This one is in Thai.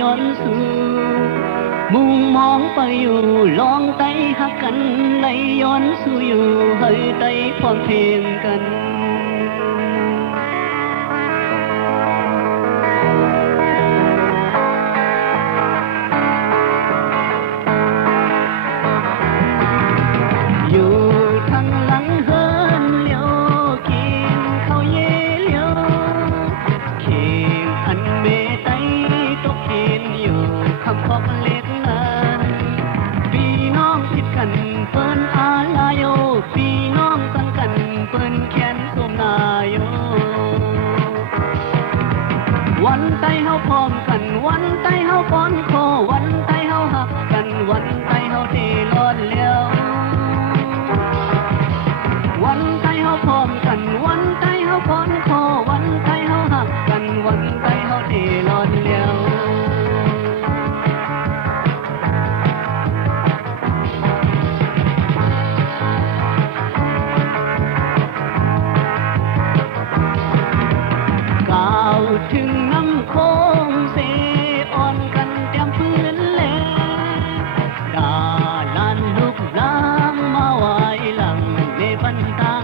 ย้อนสู่มุ่งมองไปอยู่ลองไต้หักกันไหลย้อนสู่อยู่เฮ้ยไต้พร้อมเพลงกันวันไต้เฮาพร้อมกันวันไต้เฮาป้อนคอวันไต้เฮาหักกันวันไต้เฮาเทร้อนแล้ววันไต้เฮาพร้อมกันวันไต้เฮาป้อนคอวันไต้เฮาหักกันวันไต้เฮาเทร้อนแล้วก้าวถึงน้ำโค้งเสอ่อนกันเต็มพื้นแลดาลันลูกล้างมาไว้หลังในบรรดา